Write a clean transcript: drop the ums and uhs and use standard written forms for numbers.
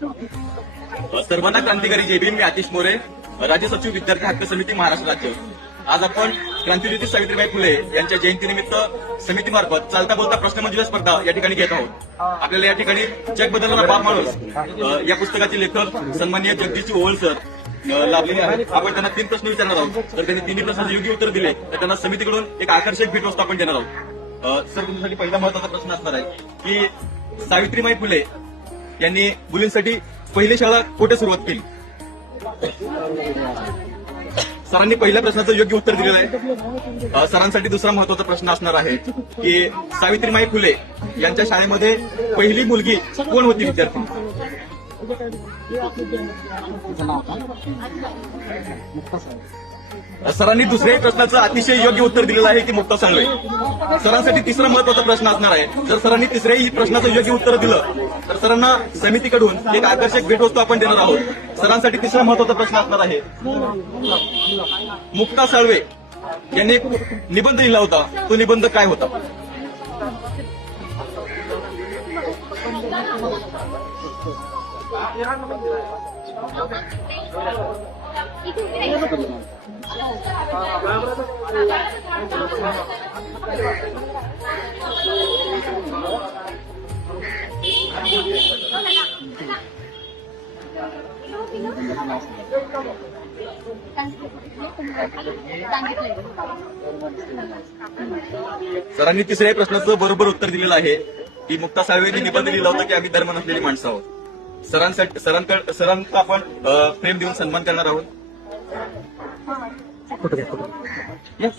सर्वांना क्रांतिकारी जय भीम. मी आतिश मोरे, राज्य सचिव विद्यार्थी हक्क समिती महाराष्ट्र राज्य. आज आपण क्रांतिज्योती सावित्रीबाई फुले यांच्या जयंतीनिमित्त समितीमार्फत चालता बोलता प्रश्नमंजुषा स्पर्धा या ठिकाणी घेत आहोत. आपल्याला या ठिकाणी जग बदलणारा बाप माणूस या पुस्तकाचे लेखक सन्माननीय जगदीश ओवळ सर लाभलेले आहेत. आपण त्यांना 3 प्रश्न विचारणार आहोत. तर त्यांनी 3 प्रश्नाचे योग्य उत्तर दिले तर त्यांना समितीकडून एक आकर्षक भेटवस्तू आपण देणार आहोत. सर, तुमच्यासाठी पहिला महत्वाचा प्रश्न असणार आहे की सावित्रीबाई फुले यांनी मुलींसाठी पहिली शाळा कुठे सुरुवात केली? सरांनी पहिल्या प्रश्नाचं योग्य उत्तर दिलेलं आहे. सरांसाठी दुसरा महत्वाचा प्रश्न असणार आहे की सावित्रीबाई फुले यांच्या शाळेमध्ये पहिली मुलगी कोण होती विद्यार्थी? सरांनी दुसऱ्याही प्रश्नाचं अतिशय योग्य उत्तर दिलेलं आहे की मुक्ता सांगवे. सरांसाठी तिसरा महत्वाचा प्रश्न असणार आहे. जर सरांनी तिसऱ्याही प्रश्नाचं योग्य उत्तर दिलं तर सरांना समितीकडून एक आकर्षक भेटवस्तू आपण देणार आहोत. सरांसाठी तिसरा महत्वाचा प्रश्न असणार आहे. मुक्ता साळवे यांनी एक निबंध लिहिला होता. तो निबंध काय होता? सरांनी तिसऱ्या प्रश्नाचं बरोबर उत्तर दिलेलं आहे की मुक्ता साळवेंनी निबंध लिहिला होता की आम्ही धर्म नसलेली माणसं आहोत. सरांचा आपण प्रेम देऊन सन्मान करणार आहोत. Yes.